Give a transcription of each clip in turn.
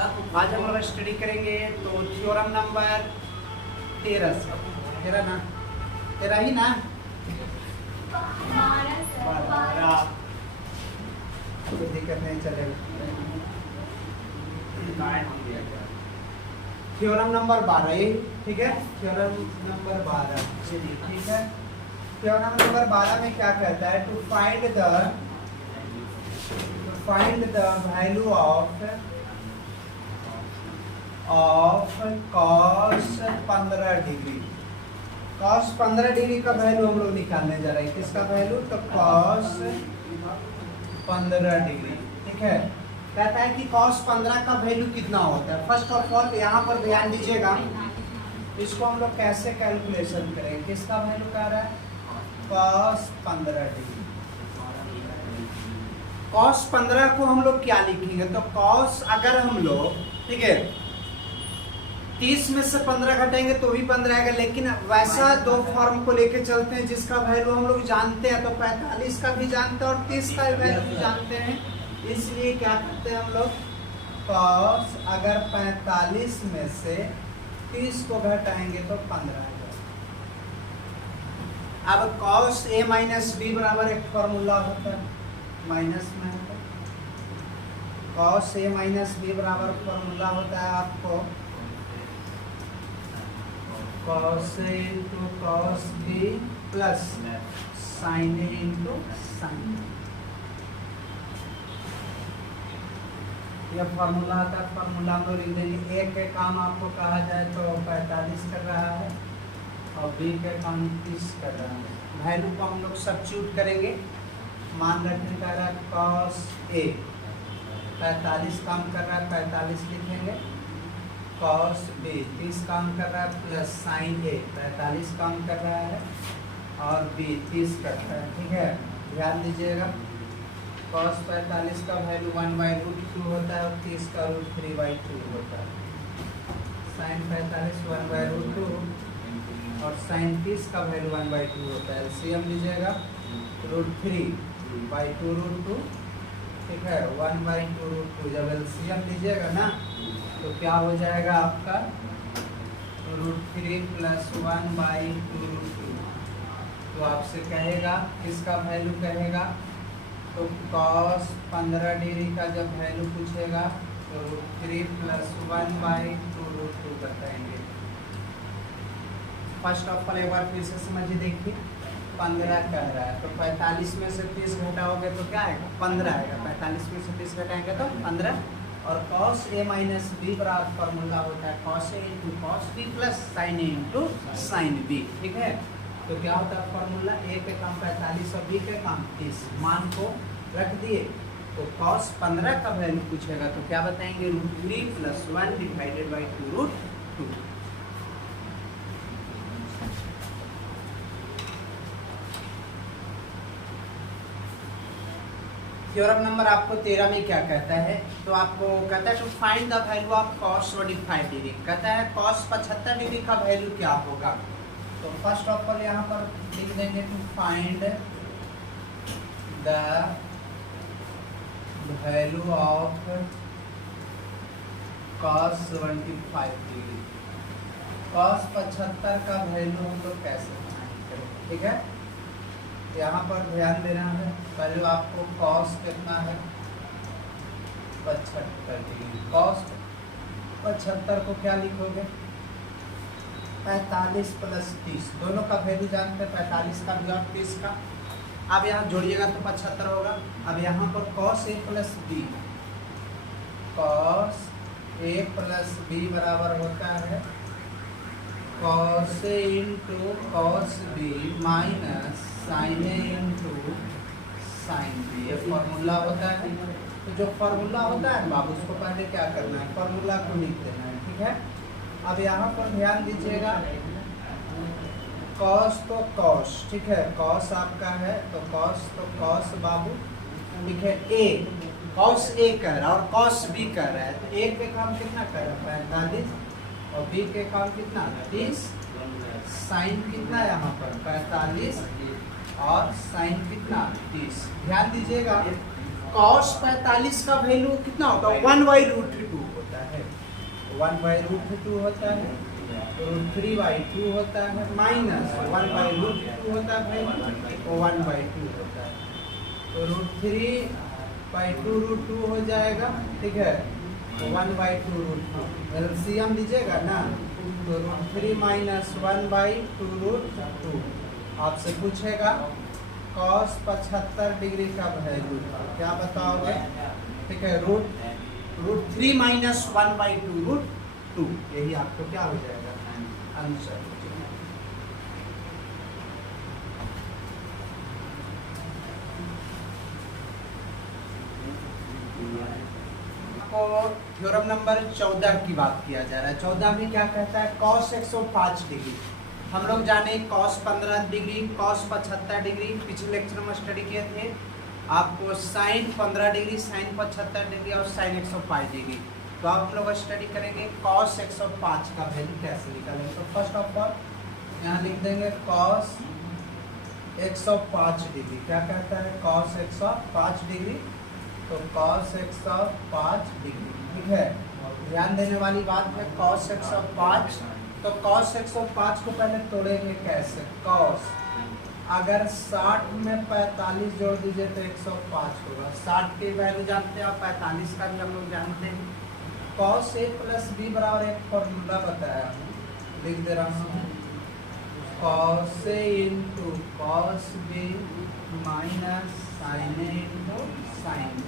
आज हम लोग स्टडी करेंगे तो थ्योरम नंबर 13 13 ना 13 ही ना 12 कोई दिक्कत नहीं चलेगा। थ्योरम नंबर 12 ये ठीक है। थ्योरम नंबर 12 चलिए ठीक है। थ्योरम नंबर 12 में क्या कहता है, to find the value of cos 15 degree. cos 15 degree का वैल्यू हम लोग निकालने जा रहे हैं। किसका वैल्यू, तो cos 15 डिग्री ठीक है। कहता है कि cos 15 का वैल्यू कितना होता है। फर्स्ट ऑफ ऑल यहाँ पर ध्यान दीजिएगा, इसको हम लोग कैसे कैलकुलेशन करेंगे। किसका वैल्यू कह रहा है, cos 15 डिग्री। cos 15 को हम लोग क्या लिखेंगे, तो cos अगर हम लोग ठीक है 30 में से 15 घटाएंगे तो भी 15 आएगा, लेकिन वैसा दो फॉर्म को लेके चलते हैं जिसका वैल्यू हम लोग जानते हैं। तो 45 का भी जानते हैं और 30 का वैल्यू भी जानते हैं। इसलिए क्या करते हैं हम लोग, cos अगर 45 में से 30 को घटाएंगे तो 15 आएगा। अब cos a माइनस बी बराबर एक फॉर्मूला होता है, माइनस में होता है। cos a माइनस बी बराबर फॉर्मूला होता है आपको cos a into cos b plus sin a into sin b। यह फॉर्मूला आता है। फॉर्मूला हम लोग लिख देंगे। ए के काम आपको कहा जाए तो 45 कर रहा है और बी के काम 30 कर रहा है। वैल्यू को हम लोग सब्स्टिट्यूट करेंगे। मान रखने का रहा cos a 45 काम कर रहा है, 45 लिखेंगे। cos b 30 काम कर रहा है प्लस sin a 45 काम कर रहा है और b 30 करता है ठीक है। ध्यान दीजिएगा, cos 45 का वैल्यू 1/√2 होता है और 30 का √3/2 होता है। sin 45 1/√2 और sin 30 का वैल्यू 1/2 होता है। एलसीएम लीजिएगा √3/2√2 ठीक है, 1/2√2। जब एलसीएम लीजिएगा ना तो क्या हो जाएगा आपका √3 + 1/2√2। तो आपसे कहेगा किसका वैल्यू कहेगा, तो cos 15 डिग्री का जब वैल्यू पूछेगा तो √3 + 1/2√2 बताएंगे। फर्स्ट ऑफ ऑल एक बार फिर से समझिए, देखिए 15 कह रहा है तो 45 में से 30 घटाओगे तो क्या आएगा, 15 आएगा। 45 में से 30 घटाएंगे तो 15। और cos a माइनस बी बराबर फॉर्मूला होता है cos a into cos b plus sin a into sin b ठीक है। तो क्या होता है फॉर्मूला, a के काम 45 और b के काम 30। मान को रख दिए तो cos 15 का वैल्यू पूछेगा तो क्या बताएंगे, √3 + 1/2√2। थ्योरम नंबर आपको 13 में क्या कहता है, तो आपको कहता है to find the value of cos 45 degree. कहता है cos 75 डिग्री का वैल्यू क्या होगा। तो फर्स्ट ऑफ ऑल यहाँ पर लिख देंगे to find the value of cos 75 degree. cos 75 का वैल्यू हम लोग कैसे फाइंड करें, ठीक है। यहाँ पर ध्यान देना है, वैल्यू आपको cos कितना है 75 डिग्री। cos 75 को क्या लिखोगे, 45 + 30। दोनों का वैल्यू जानते हैं, 45 का भी और 30 का। अब यहाँ जोड़िएगा तो 75 होगा। अब यहाँ पर cos a + b, cos a + b बराबर होता है cos a into cos b minus sin a into sin b। ये फॉर्मूला होता है। तो जो फॉर्मूला होता है बाबू उसको पहले क्या करना है, फॉर्मूला को लिख देना है ठीक है। अब यहाँ पर ध्यान दीजिएगा, cos तो cos ठीक है, cos आपका है तो cos बाबू ठीक है। a cos a कर रहा है और cos b कर रहा है, तो a के काम कितना कर रहा है 45 और b के काम कितना 30। साइन कितना यहाँ पर 45 और साइन कितना 30। ध्यान दीजिएगा cos 45 का वैल्यू कितना होता है 1/√2 होता है। 1/√2 होता है, √3/2 होता है, माइनस 1/√2 होता है भाई, 1/2 होता है, तो √3/2 हो जाएगा, ठीक है, तो 1/2 एलसीएम लीजिएगा ना, तो √3 माइनस 1/2 आपसे पूछेगा cos 75 डिग्री का वैल्यू क्या बताओगे, ठीक है, √3 माइनस 1/2 यही आपको क्या हो जाएगा आंसर। थ्योरम नंबर 14 की बात किया जा रहा है। 14 में क्या कहता है, cos 105 डिग्री, हम लोग जाने cos 15 डिग्री, cos 75 डिग्री पिछले लेक्चर में स्टडी किए थे, आपको sin 15 डिग्री, sin 75 डिग्री और sin 105 डिग्री, तो आप लोग स्टडी करेंगे cos 105 का वैल्यू कैसे निकालेंगे। तो फर्स्ट ऑफ ऑल यहाँ लिख देंगे cos 105 डिग्री, क्या कहता है cos 105 डिग्री, तो cos 105 डिग्री, ठीक है, ध्यान देने वाली बात है cos 105, तो cos 105 को पहले तोड़ेंगे कैसे, cos अगर 60 में 45 जोड़ दीजिए तो 105 होगा, 60 की वैल्यू जानते हैं आप, 45 का भी हम लोग जानते हैं, cos a प्लस b बराबर एक फॉर्मूला बताया, लिख दे रहा हूँ, cos a into cos b minus sin a into sin b,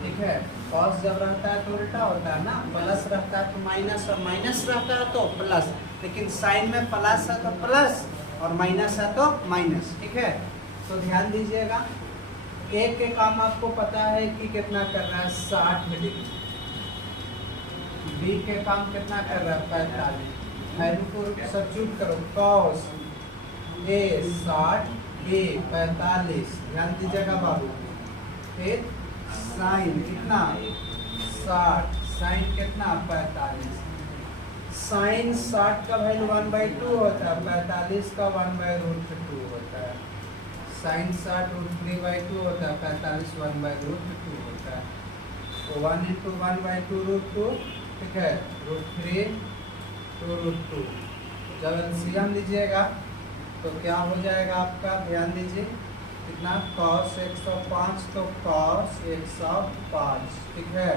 ठीक है, cos जब रहता है तो उल्टा होता है ना, प्लस रहता है तो माइनस, और माइनस रहता है तो प्लस, लेकिन साइन में प्लस है तो प्लस और माइनस है तो माइनस, ठीक है, तो ध्यान दीजिएगा, एक के काम आपको पता है कि कितना कर रहा है 60 डिग्री, बी के काम कितना कर रहा है 45, वैल्यू को सब्स्टिट्यूट करो, cos a 60 a 45, ध्यान दीजिएगा बाबू, फिर साइन कितना 60, साइन कितना 45, साइन 60 का वैल्यू 1/2 होता है, 45 का 1/√2 होता है, साइन 60 √3/2 होता है, 45 1/√2 होता है, तो 1 इंटू 1/2√2, ठीक है, √3 to √2, जब एलसीएम लीजिएगा तो क्या हो जाएगा आपका, ध्यान दीजिए कितना cos 105, तो cos 105, ठीक है,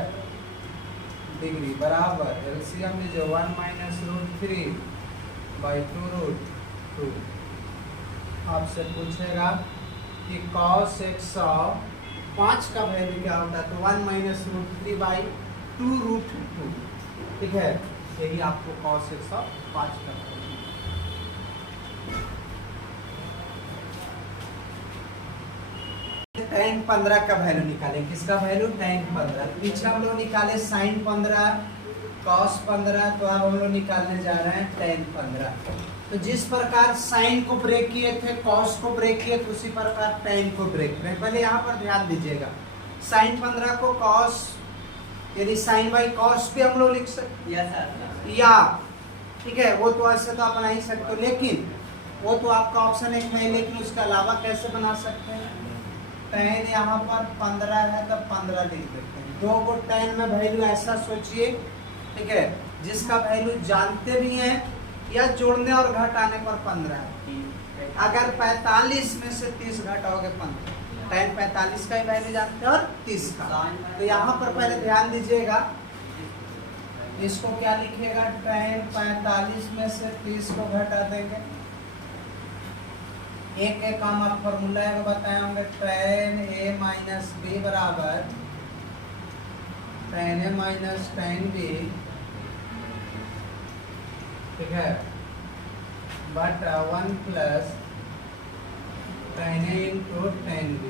डिग्री बराबर एलसीएम लीजिए 1 माइनस √3/2√2, आपसे पूछेगा कि cos 105 का वैल्यू क्या होता है, तो 1 माइनस √3/2√2, ठीक है, यही आपको cos 105 का tan 15 का वैल्यू निकालें, किसका वैल्यू tan 15, पीछे हम लोग निकाले sin 15 cos 15, तो अब हम लोग निकालने जा रहे हैं tan 15, तो जिस प्रकार sin को ब्रेक किए थे cos को ब्रेक किए थे उसी प्रकार tan को ब्रेक करें। पहले यहाँ पर ध्यान दीजिएगा, sin 15 को cos यदि sin बाई cos भी हम लोग लिख सकते या, ठीक है, वो तो ऐसे तो आप बना ही सकते हो, लेकिन वो तो आपका ऑप्शन एक है, लेकिन उसके अलावा कैसे बना सकते हैं, tan यहाँ पर 15 है तो 15 लिख देते हैं, दो को tan में वैल्यू ऐसा सोचिए, ठीक है, जिसका वैल्यू जानते भी हैं या जोड़ने और घटाने पर 15 है, अगर 45 में से 30 घटाओगे 15, tan 45 का ही वैल्यू जानते हैं और 30 का, तो यहाँ पर पहले ध्यान दीजिएगा, इसको क्या लिखिएगा, tan 45 में से 30 को घटा देंगे, एक एक काम आप फॉर्मूला है बताए होंगे, tan a माइनस b बराबर tan a minus tan b, ठीक है, but 1 plus tan a into tan b,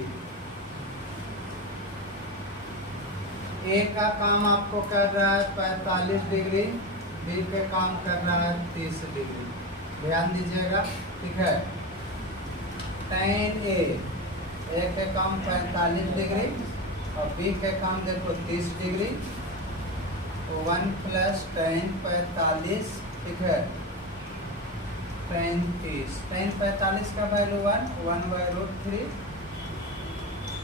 a का काम आपको कर रहा है 45 डिग्री, b पे काम कर रहा है 30 डिग्री, ध्यान दीजिएगा, ठीक है, tan a के काम 45 डिग्री और b के काम देखो 30 डिग्री, तो 1 प्लस tan 45, ठीक है, tan 30, tan 45 का वैल्यू 1/√3,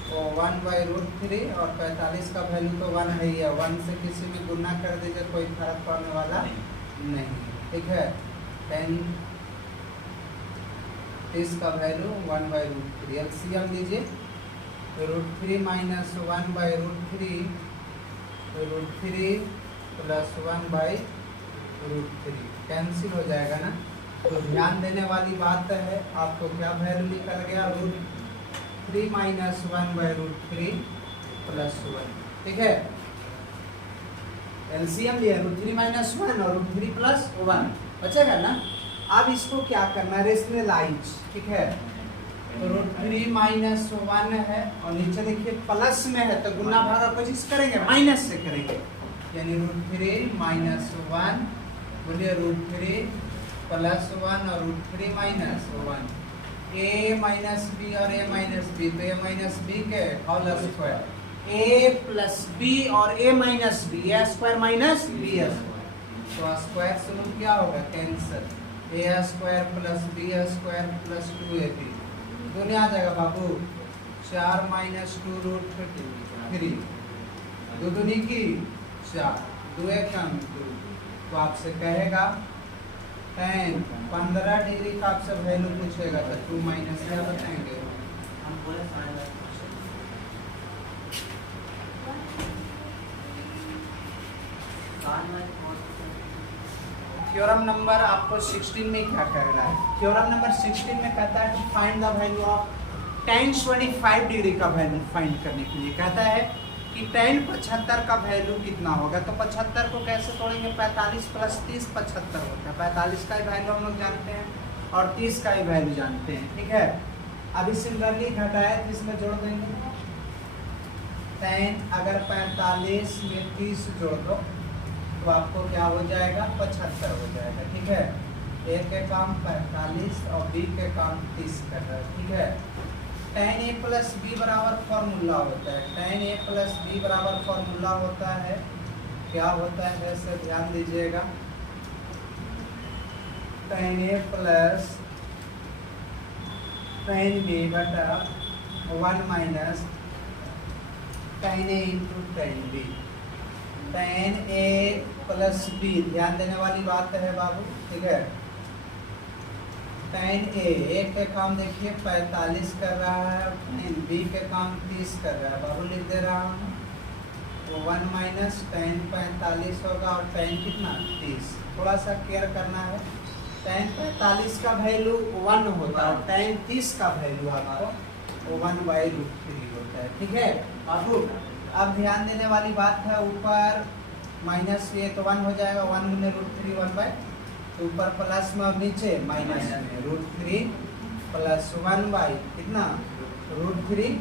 वो 1/√3 और 45 का वैल्यू तो 1 है ही है। 1 से किसी में गुना कर दीजिए, कोई फर्क पड़ने वाला नहीं। ठीक है, 10 इसका वैल्यू 1/√3। एलसीएम लीजिए, √3 माइनस 1/√3, √3 प्लस 1/√3 कैंसिल हो जाएगा ना। तो ध्यान देने वाली बात है, आपको क्या वैल्यू निकल गया, √3 माइनस 1/√3 प्लस 1। ठीक है, एलसीएम लिया √3 माइनस 1 और √3 प्लस 1 बचेगा ना। अब इसको क्या करना है, रेशनलाइज। ठीक है, तो √3 माइनस 1 है और नीचे देखिए प्लस में है तो गुना भागा कोशिश करेंगे, माइनस से करेंगे, यानी √3 माइनस 1 बोलिए √3 प्लस 1 और √3 माइनस 1। a माइनस बी और a माइनस बी, तो a माइनस बी के whole square, a plus B और a minus B, a square minus B square, तो स्क्वायर शुरू क्या होगा, cancel, a square plus b square plus 2ab, दोनों आ जाएगा बाबू, 4 माइनस 2√3, दो दूनी की 4, 2 एक कम 2, तो आपसे कहेगा 10 15 डिग्री का आपसे वैल्यू पूछेगा तो 2 माइनस क्या बताएंगे, थ्योरम नंबर आपको 16 में क्या करना है, थ्योरम नंबर 16 में कहता है कि find the value of tan 25 degree का वैल्यू फाइंड करने के लिए कहता है कि tan 75 का वैल्यू कितना होगा। तो 75 को कैसे तोड़ेंगे, 45 प्लस 30 75 होता है, 45 का ही वैल्यू हम लोग जानते हैं और 30 का ही वैल्यू जानते हैं। ठीक है, अभी सिमिलरली घटाए तो इसमें जोड़ देंगे, tan अगर 45 में 30 जोड़ दो तो आपको क्या हो जाएगा, 75 हो जाएगा। ठीक है, ए के काम 45 और बी के काम 30 कर रहा है। ठीक है, tan a प्लस बी बराबर फॉर्मूला होता है, tan a प्लस बी बराबर फॉर्मूला होता है, क्या होता है वैसे ध्यान दीजिएगा, tan a plus tan b बटा 1 minus tan a into tan b, tan a plus B, ध्यान देने वाली बात है बाबू। ठीक है, tan a एक के काम देखिए 45 कर रहा है, tan b के काम 30 कर रहा है, बाबू लिख दे रहा हूँ, तो 1 माइनस tan 45 होगा और tan कितना 30, थोड़ा सा केयर करना है, tan 45 का वैल्यू 1 होता है और tan 30 का वैल्यू आपको 1/√3 होता है। ठीक है बाबू, अब ध्यान देने वाली बात है, ऊपर माइनस ये तो 1 हो जाएगा, 1 गुने √3 1/, तो ऊपर प्लस में और नीचे माइनस में, √3 प्लस 1/ कितना √3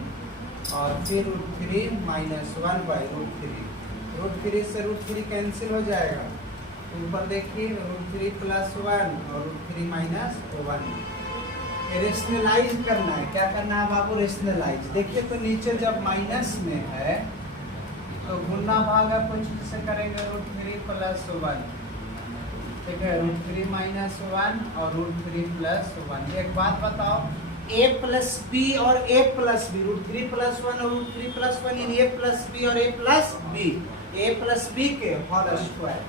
और फिर √3 माइनस 1/√3, √3 से √3 कैंसिल हो जाएगा, तो ऊपर देखिए √3 प्लस 1 और √3 माइनस 1। रेशनलाइज करना है, क्या करना है बाबू, रेशनलाइज। देखिए तो नीचे जब माइनस में है तो गुना भागा कुछ से करेंगे, √3 प्लस 1। ठीक है, √3 माइनस 1 और √3 प्लस 1। एक बात बताओ, a प्लस बी और a प्लस बी, √3 प्लस 1 और √3 प्लस 1, यानी a प्लस बी और a plus B, a plus B के होल स्क्वायर,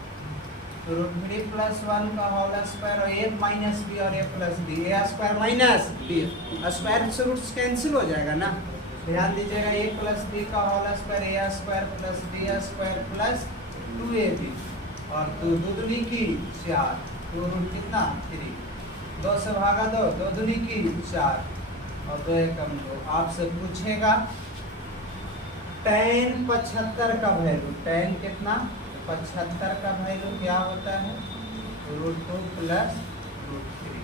तो √3 प्लस 1 का होल स्क्वायर और a माइनस बी और a plus B, a square minus B square से रूट्स कैंसिल हो जाएगा ना। ध्यान दीजिएगा, a प्लस बी का whole square, a square plus b square plus 2ab और 2 दूनी की 4, 2 रूट कितना 3, 2 से भागा 2, 2 दूनी की 4 और 2 एकम 2। आपसे पूछेगा tan 75 का वैल्यू, tan कितना 75 का वैल्यू क्या होता है, √2 प्लस √3।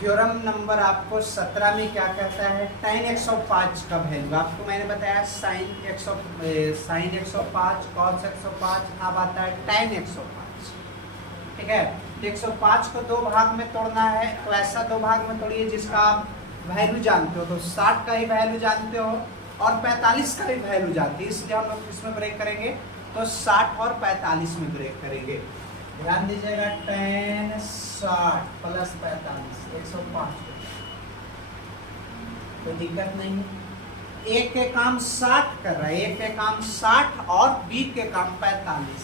थ्योरम नंबर आपको 17 में क्या कहता है, tan 105 का वैल्यू, आपको मैंने बताया sin 105 cos 105, अब आता है tan 105। ठीक है, 105 को 2 भाग में तोड़ना है, तो ऐसा 2 भाग में तोड़िए जिसका आप वैल्यू जानते हो, तो 60 का ही वैल्यू जानते हो और 45 का भी वैल्यू जानते हो, इसलिए हम लोग इसमें ब्रेक करेंगे तो 60 और 45 में ब्रेक करेंगे। ध्यान दीजिएगा, tan 60 प्लस 45 105, कोई दिक्कत नहीं है। एक के काम 60 कर रहा है, एक के काम 60 और बी के काम 45,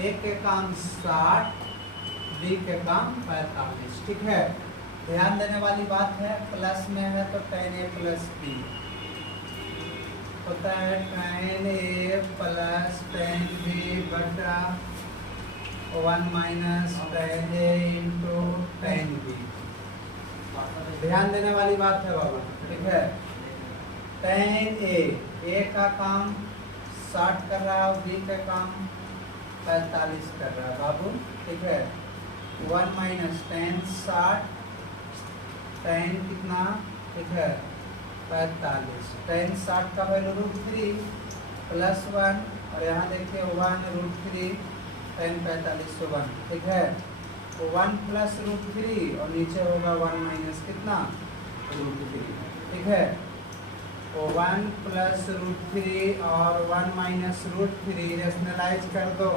एक के काम 60 बी के काम 45, ठीक है। ध्यान देने वाली बात है, प्लस में है तो tan a प्लस बी होता है tan a plus tan b बटा 1 minus tan a into tan b। ध्यान देने वाली बात है बाबा, ठीक है। tan a का काम 60 कर रहा है, बी का काम 45 कर रहा है बाबू, ठीक है। 1 माइनस tan 60 tan कितना, ठीक है 45, tan 60 का वैल्यू √3 प्लस 1 और यहाँ देखिए 1√3 tan 45 तो 1, ठीक है। 1 प्लस √3 और नीचे होगा 1 माइनस कितना √3, ठीक है। 1 प्लस √3 और 1 माइनस √3 रेशनलाइज कर दो,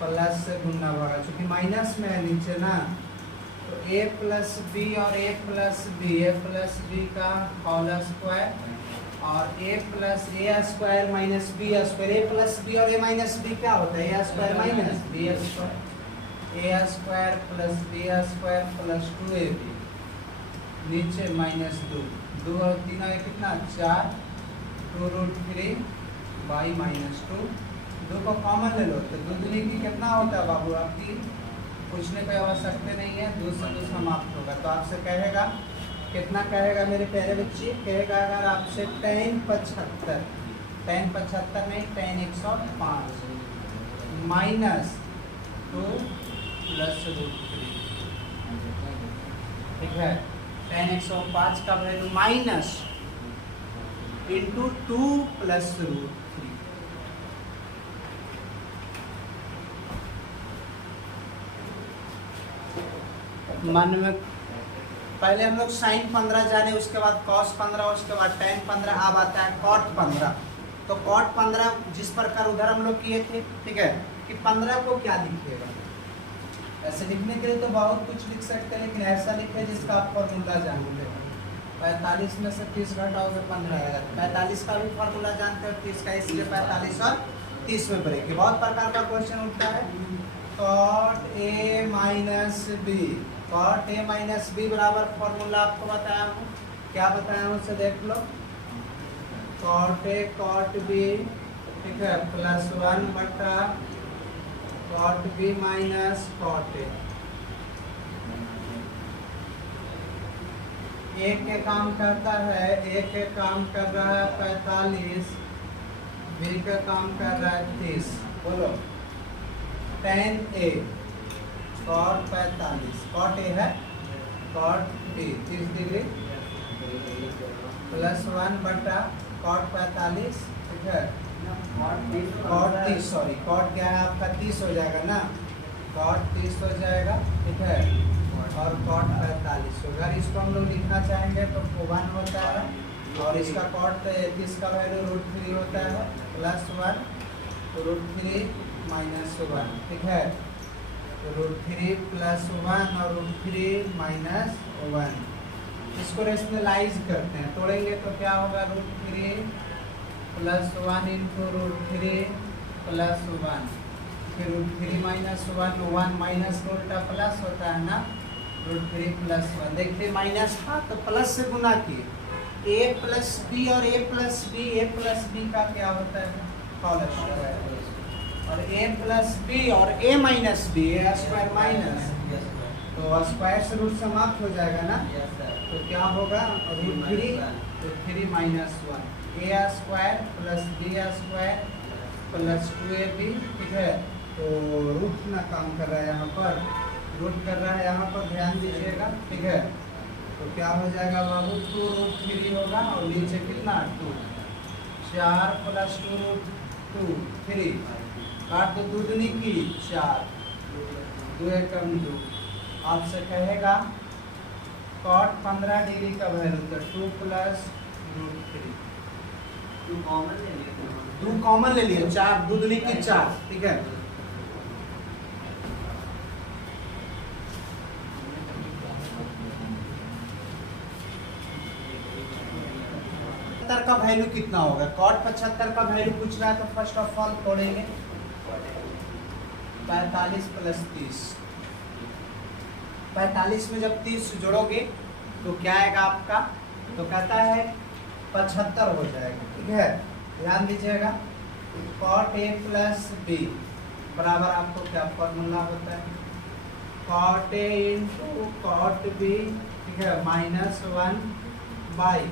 प्लस से गुना होगा क्योंकि माइनस में है नीचे ना, तो a प्लस बी और a प्लस बी का होल स्क्वायर और a plus A square minus B square. a plus B और a माइनस बी क्या होता है, a square minus B square, a square plus B square plus 2ab, नीचे minus 2 और 3 है कितना 4, 2√3 बाई माइनस 2 को कॉमन ले लो तो दूसरी की कितना होता है बाबू आपकी, पूछने की आवश्यकता नहीं है, 2 से 2 समाप्त होगा। तो आपसे कहेगा कितना, कहेगा मेरे प्यारे बच्चे, कहेगा अगर आपसे tan 75 नहीं tan 105 माइनस 2 प्लस √3, ठीक है। tan 105 का वैल्यू माइनस इंटू 2 प्लस √3। मन में पहले हम लोग sin 15 जाने, उसके बाद cos 15, उसके बाद tan 15, अब आता है cot 15। तो cot 15 जिस प्रकार उधर हम लोग किए थे, ठीक है, कि 15 को क्या लिखिएगा, ऐसे लिखने के लिए तो बहुत कुछ लिख सकते हैं, लेकिन ऐसा लिखे जिसका आप फॉर्मूला जानते हो। 45 में से 30 घटाओगे 15 आएगा, 45 का भी फॉर्मूला जानते हो 30 का, इसलिए 45 और 30 में ब्रेक। बहुत प्रकार का क्वेश्चन उठता है, cot a minus B, cot a minus B बराबर फॉर्मूला आपको बताया हूँ, क्या बताया हूँ उसे देख लो, cot a cot b, ठीक है, प्लस 1 बटा cot b minus cot a। एक के काम करता है, एक के काम कर रहा है 45, बी का काम कर रहा है 30, बोलो tan a cot 45, cot a है cot b 30 डिग्री प्लस 1 बटा cot 45, ठीक है, cot 30, सॉरी cot क्या है आपका 30 हो जाएगा ना, cot 30 हो जाएगा, ठीक है, और cot 45 होगा। अगर इसको हम लोग लिखना चाहेंगे तो 1 होता है और इसका cot 30 का वैल्यू √3 होता है, प्लस 1 √3 माइनस 1, ठीक है, √3 प्लस 1 और √3 माइनस 1। इसको रेशनलाइज करते हैं, तोड़ेंगे तो क्या होगा, √3 प्लस 1 इंटू √3 प्लस 1, फिर √3 माइनस 1 माइनस का उल्टा प्लस होता है ना, √3 प्लस 1। देखिए माइनस था तो प्लस से गुना किए, a प्लस बी और a प्लस बी का क्या होता है, होल स्क्वायर, और a प्लस बी और a minus B, a square minus, तो स्क्वायर से रूट समाप्त हो जाएगा ना, तो क्या होगा √3 तो 3 minus 1, a square plus b square plus 2ab, ठीक है। तो रूट ना काम कर रहा है यहाँ पर, रूट कर रहा है यहाँ पर, ध्यान दीजिएगा, ठीक है। तो क्या हो जाएगा बाबू, 2√3 होगा और नीचे कितना 2, 4 प्लस 2√2 3, काट दो दूधनी की 4, 2 एकम 2। आपसे कहेगा cot 15 डिग्री का वैल्यू तो 2 प्लस √3, 2 कॉमन ले 2 कॉमन ले लिए, 4 2 दूनी की 4, ठीक है। का वैल्यू कितना होगा? cot 75 का वैल्यू पूछ रहा है, तो फर्स्ट ऑफ ऑल तोड़ेंगे 45 प्लस 30। 45 में जब 30 जोड़ोगे तो क्या आएगा आपका? तो कहता है 75 हो जाएगा, ठीक है। ध्यान दीजिएगा, cot a प्लस b बराबर आपको क्या फॉर्मूला होता है? cot a into cot b, ठीक है, -1 by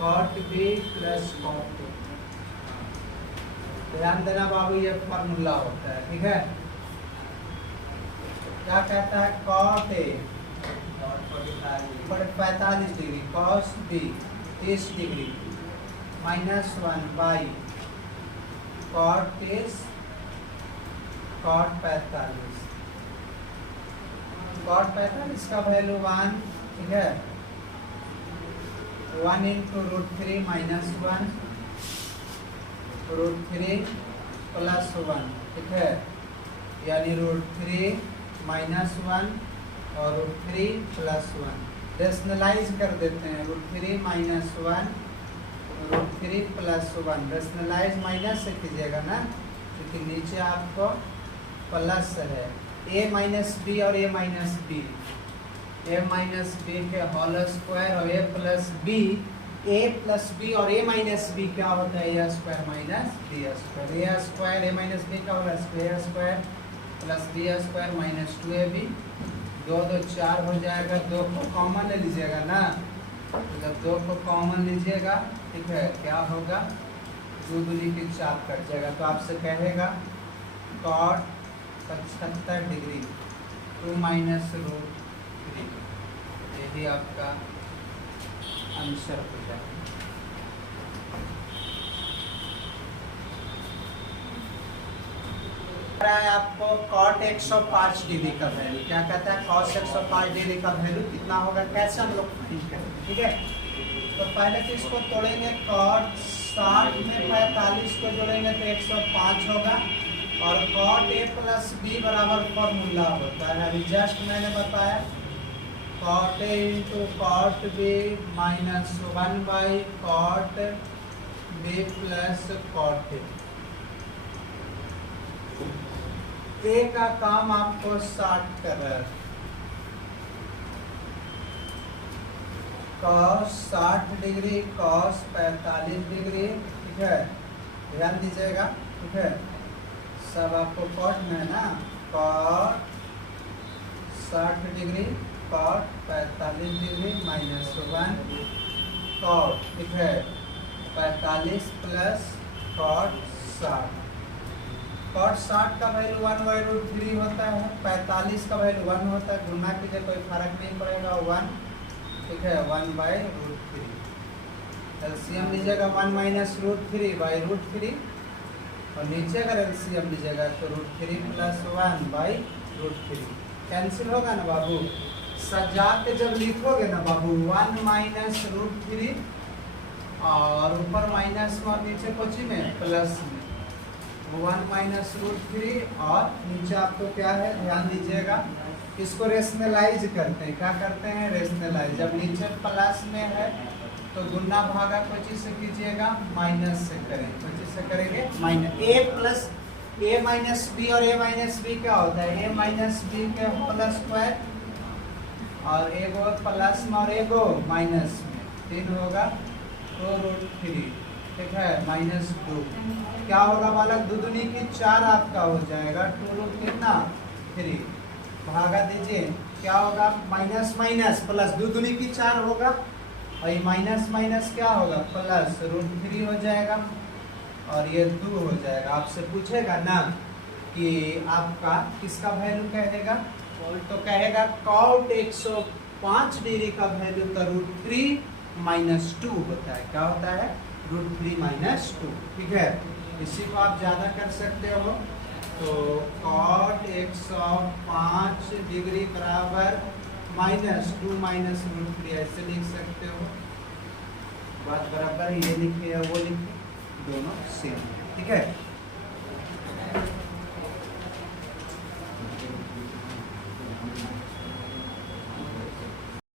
cot b plus cot a। ध्यान देना बाबू, ये फॉर्मूला होता है, ठीक है। क्या कहता है? cot a 45 degree, cos b 30 degree, -1 by cot a cot 45। cot 45 का वैल्यू 1, ठीक है। 1 इंटू √3 -1 √3 प्लस 1, ठीक है, यानी √3 -1 और √3 प्लस 1। रेशनलाइज कर देते हैं, √3 -1 √3 प्लस 1। रेशनलाइज माइनस से कीजिएगा ना, क्योंकि नीचे आपको प्लस है। a माइनस बी और a minus B, a minus B के होल स्क्वायर और a plus B, a plus B और a माइनस बी क्या होता है? a square minus B square. a square a minus b का whole square, a square plus B square minus 2ab, 2 2 4 हो जाएगा। 2 को कॉमन ले लीजिएगा ना, तो जब 2 को कॉमन लीजिएगा, ठीक है, क्या होगा? 2 दूनी की 4 कट जाएगा, तो आपसे कहेगा cot 75 डिग्री 2 माइनस √3, यही आपका आंसर हो जाएगा। आपको cot 105 डिग्री का वैल्यू क्या कहता है? cos 105 डिग्री का वैल्यू कितना होगा? कैसे हम लोग फाइंड करेंगे, ठीक है। तो पहले तो इसको तोड़ेंगे, cot 60 में 45 को जोड़ेंगे तो 105 होगा, और cot a प्लस b बराबर फॉर्मूला होता है, अभी जस्ट मैंने बताया, cot a into cot b -1 by cot b plus cot a। a का काम आपको 60 कर रहा है, cos 60 डिग्री cos 45 डिग्री, ठीक है। ध्यान दीजिएगा, ठीक है, सब आपको cot में है ना, cot 60 degree cot 45 degree -1 cot, ठीक है, 45 प्लस cot 60। cot 60 का वैल्यू 1/√3 होता है, 45 का वैल्यू 1 होता है, गुणा कीजिए कोई फर्क नहीं पड़ेगा, 1, ठीक है, 1/√3। एलसीएम लीजिएगा 1 माइनस √3/√3, और नीचे अगर एलसीएम लीजिएगा तो √3 प्लस 1/√3 कैंसिल होगा ना बाबू। सजा के जब लिखोगे ना बाबू 1 माइनस √3 और ऊपर माइनस में और नीचे कोची में प्लस में, 1 माइनस √3 और नीचे आपको क्या है? ध्यान दीजिएगा, इसको रेशनलाइज करते हैं। क्या करते हैं? रेशनलाइज। जब नीचे प्लस में है तो गुना भागा कोई चीज से कीजिएगा, माइनस से करें। कोई चीज से करेंगे minus. a plus a minus B, और a माइनस बी क्या होता है? a माइनस बी के होल स्क्वायर, और एगो प्लस में और एगो माइनस में, 3 होगा 2√3, ठीक है, -2। क्या होगा बालक? 2 दूनी की 4 आपका हो जाएगा, 2 कितना 3, भागा दीजिए, क्या होगा? माइनस माइनस प्लस, 2 दूनी की 4 होगा, और ये माइनस माइनस क्या होगा? प्लस √3 हो जाएगा, और ये 2 हो जाएगा। आपसे पूछेगा ना कि आपका किसका वैल्यू कहेगा, तो कहेगा cot 105 डिग्री का वैल्यू तो √3 - 2 होता है। क्या होता है? √3 - 2, ठीक है। इसी को आप ज़्यादा कर सकते हो, तो cot 105 डिग्री बराबर -2 - √3 ऐसे लिख सकते हो। बात बराबर ये लिखे या वो लिखे, दोनों सेम, ठीक है।